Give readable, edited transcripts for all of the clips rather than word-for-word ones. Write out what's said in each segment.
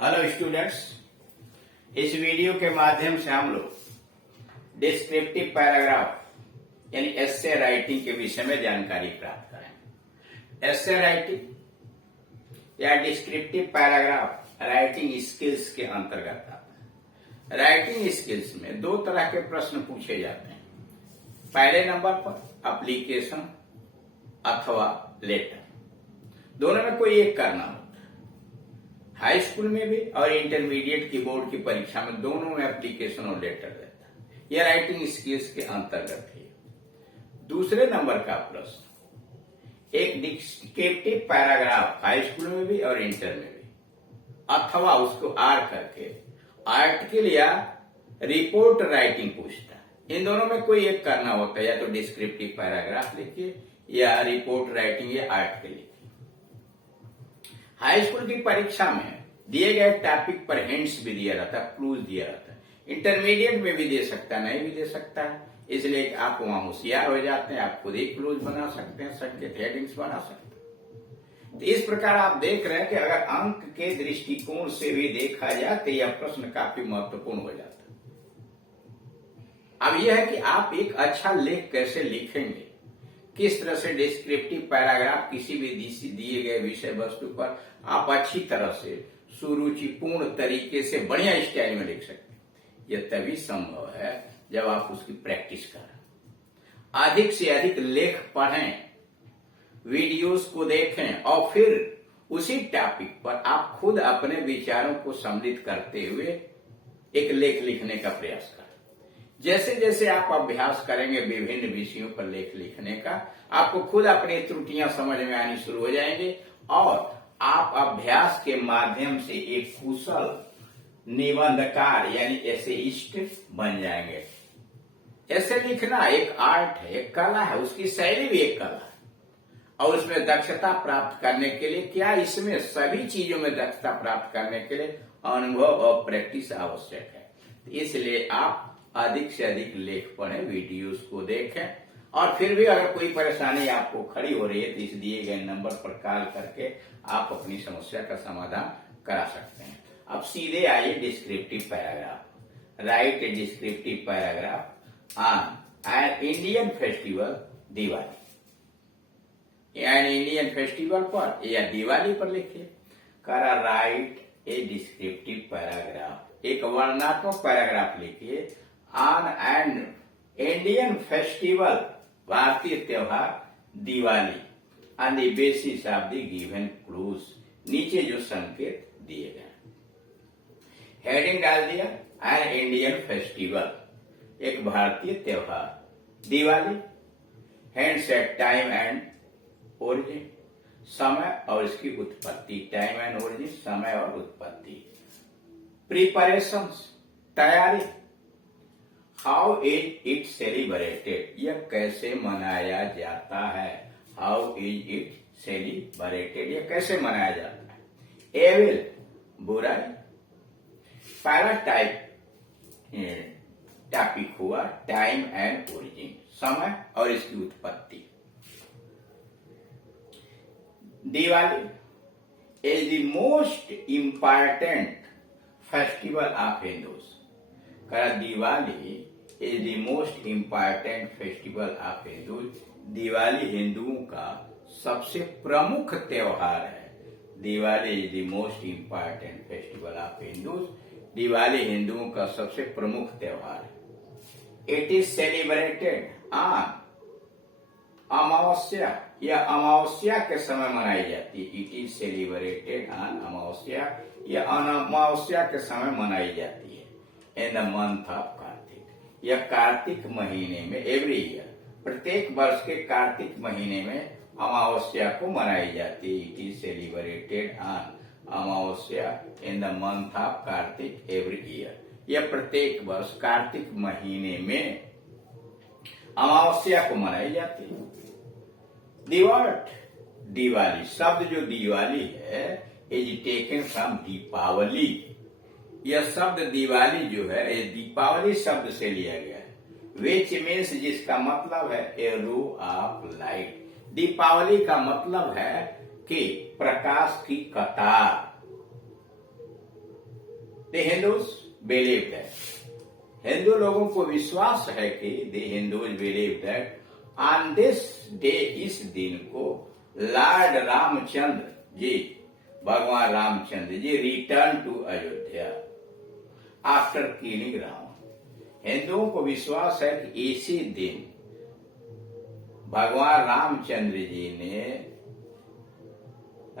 Hello students, इस video के माध्यम से हम लोग डिस्क्रिप्टिव पैराग्राफ यानी एस्से राइटिंग के विषय में जानकारी प्राप्त करेंगे। एस्से राइटिंग या डिस्क्रिप्टिव पैराग्राफ राइटिंग स्किल्स के अंतर्गत आता है। राइटिंग स्किल्स में दो तरह के प्रश्न पूछे जाते हैं। पहले नंबर पर एप्लीकेशन अथवा लेटर, दोनों में कोई एक करना होता है। हाई स्कूल में भी और इंटरमीडिएट की बोर्ड की परीक्षा में दोनों में एप्लीकेशन और लेटर रहता है। यह राइटिंग स्किल्स के अंतर्गत है। दूसरे नंबर का प्रश्न, एक डिस्क्रिप्टिव पैराग्राफ हाई स्कूल में भी और इंटर में भी, अथवा उसको आड़ करके आर्टिकल या रिपोर्ट राइटिंग पूछता है। इन दोनों में कोई एक करना होता है, या तो डिस्क्रिप्टिव पैराग्राफ लिखिए या रिपोर्ट राइटिंग या आर्टिकल लिखिए। हाई स्कूल की परीक्षा में दिए गए टॉपिक पर हिंट्स भी दिया रहता है, क्लूज दिया रहता है। इंटरमीडिएट में भी दे सकता है, नहीं भी दे सकता है, इसलिए आप वहां होशियार हो जाते हैं। आप खुद ही क्लूज बना सकते हैं, संकेत हेडिंग्स बना सकते हैं। तो इस प्रकार आप देख रहे हैं कि अगर अंक के दृष्टिकोण से भी देखा जाए तो यह प्रश्न काफी महत्वपूर्ण हो जाता है। अब यह है कि आप एक अच्छा लेख कैसे लिखेंगे, किस तरह से डिस्क्रिप्टिव पैराग्राफ किसी भी दिए गए विषय वस्तु पर आप अच्छी तरह से सुरुचिपूर्ण तरीके से बढ़िया स्टाइल में लिख सकते हैं। यह तभी संभव है जब आप उसकी प्रैक्टिस करें, अधिक से अधिक लेख पढ़ें, वीडियोस को देखें और फिर उसी टॉपिक पर आप खुद अपने विचारों को सम्मिलित करते हुए एक लेख लिखने का प्रयास करें। जैसे जैसे आप अभ्यास करेंगे विभिन्न विषयों पर लेख लिखने का, आपको खुद अपनी त्रुटियां समझ में आनी शुरू हो जाएंगे और आप अभ्यास के माध्यम से एक कुशल निबंधकार यानी एसेइस्ट बन जाएंगे। ऐसे लिखना एक आर्ट है, एक कला है, उसकी शैली भी एक कला है। और उसमें दक्षता प्राप्त करने के लिए क्या, इसमें सभी चीजों में दक्षता प्राप्त करने के लिए अनुभव और प्रैक्टिस आवश्यक है। इसलिए आप अधिक से अधिक लेख पढ़ें, वीडियोस को देखें और फिर भी अगर कोई परेशानी आपको खड़ी हो रही है तो इस दिए गए नंबर पर कॉल करके आप अपनी समस्या का समाधान करा सकते हैं। अब सीधे आइए descriptive paragraph. Right A descriptive paragraph on an Indian festival Diwali. An Indian festival पर या दिवाली पर लिखिए। करा राइट ए डिस्क्रिप्टिव पैराग्राफ, एक वर्णनात्मक पैराग्राफ लिखिए ऑन एन इंडियन फेस्टिवल, भारतीय त्योहार Diwali, on the basis of the given clues, नीचे जो संकेत दिए गए। हेडिंग डाल दिया एन इंडियन फेस्टिवल, एक भारतीय त्योहार, Diwali, hand set time and origin, समय और इसकी उत्पत्ति, टाइम एंड ओरिजिन, समय और उत्पत्ति। प्रिपरेशंस, तैयारी। हाउ इज इट सेलिब्रेटेड, यह कैसे मनाया जाता है। हाउ इज इट सेलिब्रेटेड, यह कैसे मनाया जाता है। एविल, बुराई। पहला टॉपिक हुआ टाइम एंड ओरिजिन, समय और इसकी उत्पत्ति। Diwali is the most important festival of Hindus. Diwali is the most important festival of Hindus, Diwali हिंदुओं का सबसे प्रमुख त्योहार है। Diwali is the most important festival of Hindus, Diwali हिंदुओं का सबसे प्रमुख त्योहार है। इट इज सेलिब्रेटेड ऑन अमावस्या, यह अमावस्या के समय मनाई जाती है। इट इज सेलिब्रेटेड ऑन अमावस्या, यह अमावस्या के समय मनाई जाती है। In the month of Kartik, यह कार्तिक महीने में, एवरी ईयर, प्रत्येक वर्ष के कार्तिक महीने में अमावस्या को मनाई जाती है। It is celebrated on Amavasya in the month of Kartik every year, यह प्रत्येक वर्ष कार्तिक महीने में अमावस्या को मनाई जाती है। दिवाली, शब्द जो दिवाली है इज टेकन फ्रॉम दीपावली, यह शब्द दिवाली जो है ये दीपावली शब्द से लिया गया है। विच मीन्स, जिसका मतलब है a row of light. Deepawali का मतलब है कि प्रकाश की कतार। The Hindus believe that, Hindu लोगों को विश्वास है कि the Hindus believe that on this day, इस दिन को लॉर्ड रामचंद्र जी, भगवान Ramchandra ji return to Ayodhya after killing Ravan. हिंदुओं को विश्वास है कि इसी दिन भगवान रामचंद्र जी ने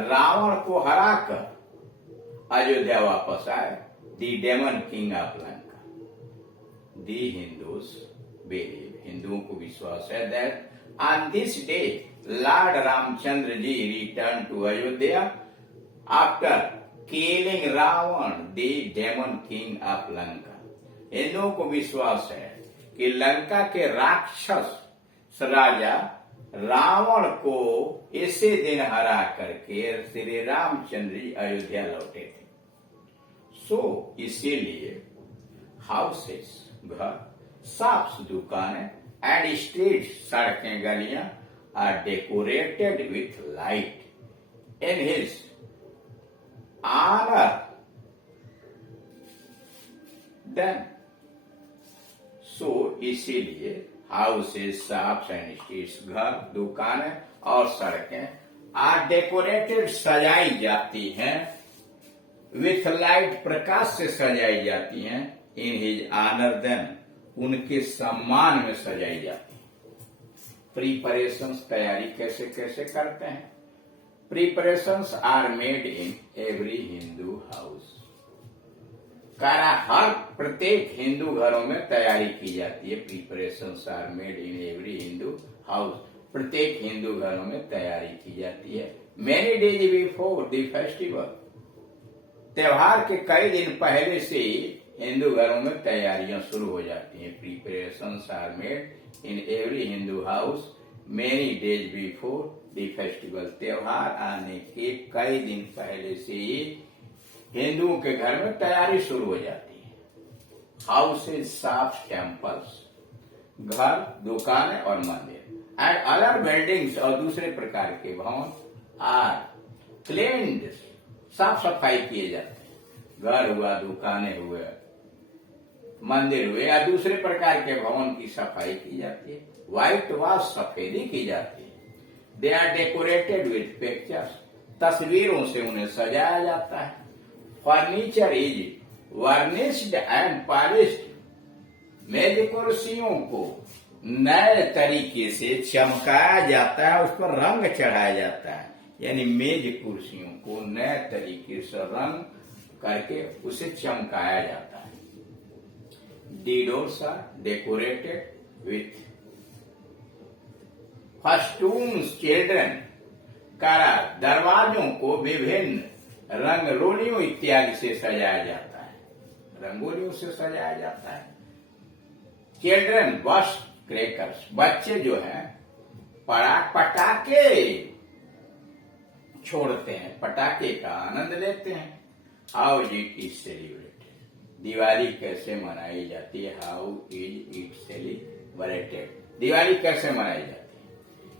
रावण को हराकर अयोध्या वापस आए। The demon king of Lanka, the Hindus believe, हिंदुओं को विश्वास है that on this day lord Ramchandra ji return to Ayodhya after killing Ravana, the demon king of Lanka. हिंदुओं को विश्वास है कि लंका के राक्षस राजा रावण को इसी दिन हरा करके श्री रामचंद्र जी अयोध्या लौटे थे। सो इसीलिए हाउसेस, घर, शॉप्स, दुकानें एंड स्ट्रीट, सड़कें, गलियां are decorated with light in his honour. Then so इसीलिए हाउसेस, शॉप्स एंड स्ट्रीट्स, घर, दुकानें और सड़कें आर डेकोरेटेड, सजाई जाती हैं, विथ लाइट, प्रकाश से सजाई जाती हैं, इन हिज ऑनर, देन उनके सम्मान में सजाई जाती है। प्रिपरेशंस, तैयारी कैसे कैसे करते हैं? Preparations are made in every Hindu house, हर प्रत्येक हिंदू घरों में तैयारी की जाती है। Preparations are made in every Hindu house, प्रत्येक हिंदू घरों में तैयारी की जाती है। Many days before the festival, त्योहार के कई दिन पहले से ही हिंदू घरों में तैयारियां शुरू हो जाती हैं। Preparations are made in every Hindu house many days before the festival, त्योहार आने के कई दिन पहले से ही हिंदुओं के घर में तैयारी शुरू हो जाती है। हाउसेज, शॉप्स, टेम्पल्स, घर, दुकानें और मंदिर एंड अदर बिल्डिंग्स, और दूसरे प्रकार के भवन आर क्लीन्ड, साफ सफाई किए जाते हैं। घर हुआ, दुकानें हुए, मंदिर हुए या दूसरे प्रकार के भवन की सफाई की जाती है। व्हाइट वॉश, सफेदी की जाती है। They are decorated with pictures, तस्वीरों से उन्हें सजाया जाता है। Furniture is varnished and polished, मेज कुर्सियों को नए तरीके से चमकाया जाता है, उस पर रंग चढ़ाया जाता है। यानी मेज कुर्सियों को नए तरीके से रंग करके उसे चमकाया जाता है। The doors are decorated with festoons, children कारा, दरवाजों को विभिन्न रंगोलियों इत्यादि से सजाया जाता है, रंगोलियों से सजाया जाता है। चिल्ड्रन बस्ट क्रैकर्स, बच्चे जो हैं पटाखे छोड़ते हैं, पटाखे का आनंद लेते हैं। How it is celebrated, Diwali कैसे मनाई जाती है? How is it celebrated, Diwali कैसे मनाई जाती है?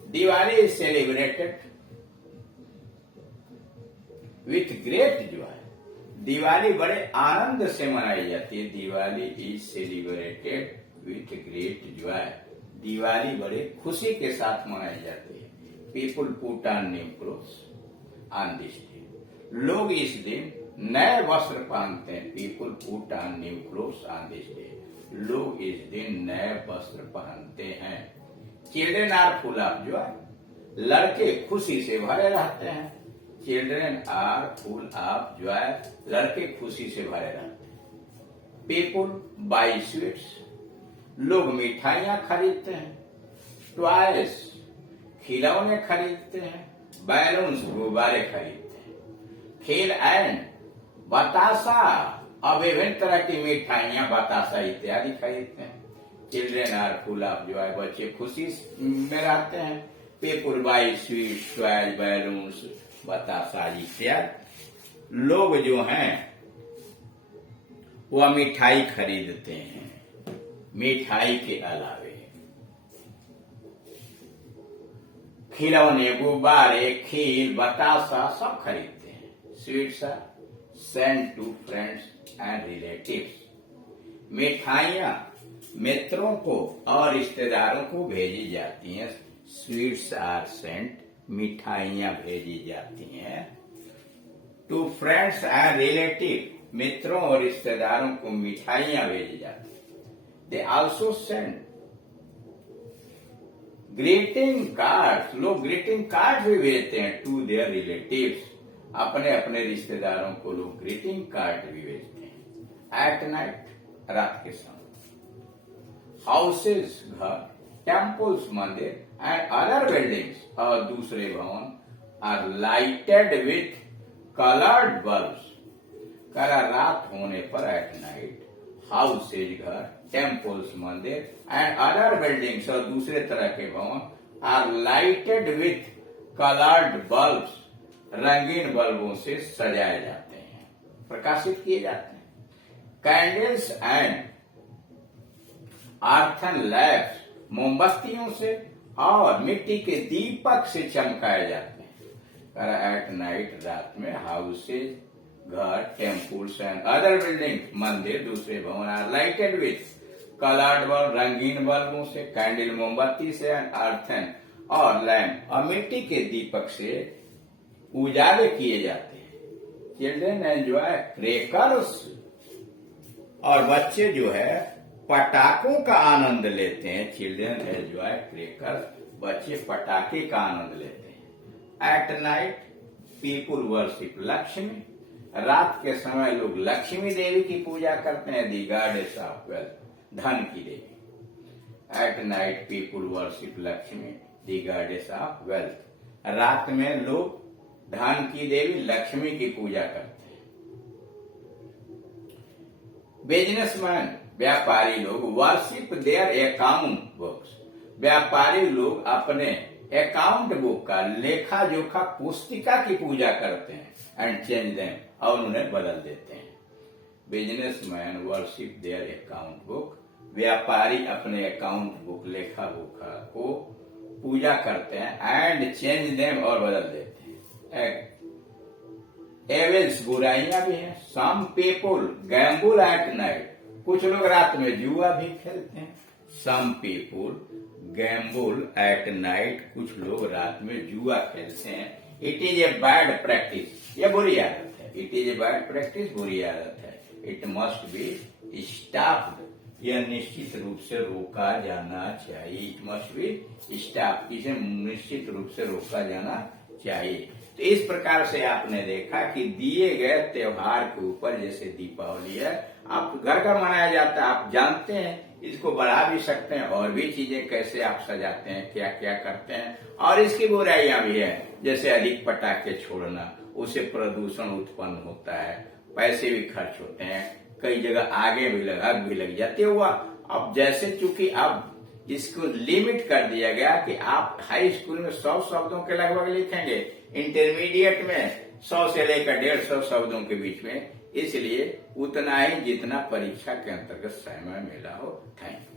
Diwali is celebrated with great Joy, Diwali बड़े आनंद से मनाई जाती है। Diwali is celebrated with great Joy, Diwali बड़े खुशी के साथ मनाई जाती है। People put on new clothes on this day, लोग इस दिन नए वस्त्र पहनते हैं। People put on new clothes on this day, लोग इस दिन नए वस्त्र पहनते हैं। Children are full of joy, लड़के खुशी से भरे रहते हैं। Children are full of joy, लड़के खुशी से भरे रहते हैं। पीपुल बाई स्वीट्स, लोग मिठाइयां खरीदते हैं। टॉयज, खिलौने खरीदते हैं। बैलून्स, गुब्बारे खरीदते हैं। खेल एंड बतासा, और विभिन्न तरह की मिठाइयां, बतासा इत्यादि खरीदते हैं। Children are full of joy, बच्चे खुशी में रहते हैं। People buy sweets, toys, balloons, batasha इत्यादि। लोग जो हैं वह मिठाई खरीदते हैं। मिठाई के अलावे खिलौने, गुब्बारे, खीर, बतासा सब खरीदते हैं। Sweets are sent to friends and relatives. मिठाइयाँ मित्रों को और रिश्तेदारों को भेजी जाती हैं. Sweets are sent. मिठाइयाँ भेजी जाती हैं. To friends and relatives. मित्रों और रिश्तेदारों को मिठाइयाँ भेजी जाती हैं. They also send greeting card. लोग ग्रीटिंग कार्ड भी भेजते हैं टू देयर रिलेटिव्स. अपने अपने रिश्तेदारों को लोग ग्रीटिंग कार्ड भी भेजते हैं. एट नाइट, रात के समय. हाउसेज, घर. टेम्पल्स, मंदिर. एंड अदर बिल्डिंग्स, और दूसरे भवन. Are lighted with coloured bulbs. करा रात होने पर एट नाइट हाउसेज, घर. टेम्पल्स, मंदिर. एंड अदर बिल्डिंग्स, और दूसरे तरह के भवन. Are lighted with coloured bulbs. रंगीन बल्बों से सजाए जाते हैं, प्रकाशित किए जाते हैं. Candles and earthen lamps. मोमबत्तियों से और मिट्टी के दीपक से चमकाए जाते हैं. एट नाइट, रात में. हाउसेज, घर. टेम्पल्स एंड अदर बिल्डिंग, मंदिर, दूसरे भवन. Are lighted with coloured bulb, रंगीन बल्बों से. कैंडल, मोमबत्ती से. एंड अर्थन, और लैम्प, और मिट्टी के दीपक से उजाले किए जाते हैं. Children enjoy crackers. और बच्चे जो है पटाखों का आनंद लेते हैं. Children enjoy crackers. बच्चे पटाखे का आनंद लेते हैं. Eight night people worship Lakshmi. रात के समय लोग लक्ष्मी देवी की पूजा करते हैं. दी गॉडेस ऑफ वेल्थ, धन की देवी. At night people worship Lakshmi, the goddess of wealth. रात में लोग धन की देवी लक्ष्मी की पूजा करते हैं. बिजनेसमैन, व्यापारी लोग. Worship their account books. व्यापारी लोग अपने अकाउंट बुक का, लेखा जोखा पुस्तिका की पूजा करते हैं. एंड चेंज देम, और उन्हें बदल देते हैं. Businessman worship their account book. व्यापारी अपने अकाउंट बुक, लेखा जोखा को पूजा करते हैं. एंड चेंज देम, और बदल देते हैं. एविल्स, बुराइयां भी हैं. सम पीपुल गैम्बल एट नाइट. कुछ लोग रात में जुआ भी खेलते हैं. सम पीपुल गैम्बल एट नाइट. कुछ लोग रात में जुआ खेलते हैं. It is a bad practice. यह बुरी आदत है. It is a bad practice, बुरी आदत है. It must be stopped. यह निश्चित रूप से रोका जाना चाहिए. It must be stop. इसे निश्चित रूप से रोका जाना चाहिए. तो इस प्रकार से आपने देखा कि दिए गए त्योहार के ऊपर, जैसे दीपावली है, आप घर का मनाया जाता है, आप जानते हैं. इसको बढ़ा भी सकते हैं, और भी चीजें कैसे आप सजाते हैं, क्या क्या करते हैं. और इसकी बुराइयां भी है, जैसे अधिक पटाखे छोड़ना, उससे प्रदूषण उत्पन्न होता है, पैसे भी खर्च होते हैं, कई जगह आग भी लग जाती है. हुआ अब जैसे चूंकि अब इसको लिमिट कर दिया गया कि आप हाई स्कूल में 100 शब्दों के लगभग लिखेंगे, इंटरमीडिएट में 100 से लेकर 150 शब्दों के बीच में. इसलिए उतना ही जितना परीक्षा के अंतर्गत समय मिला हो. Thank you.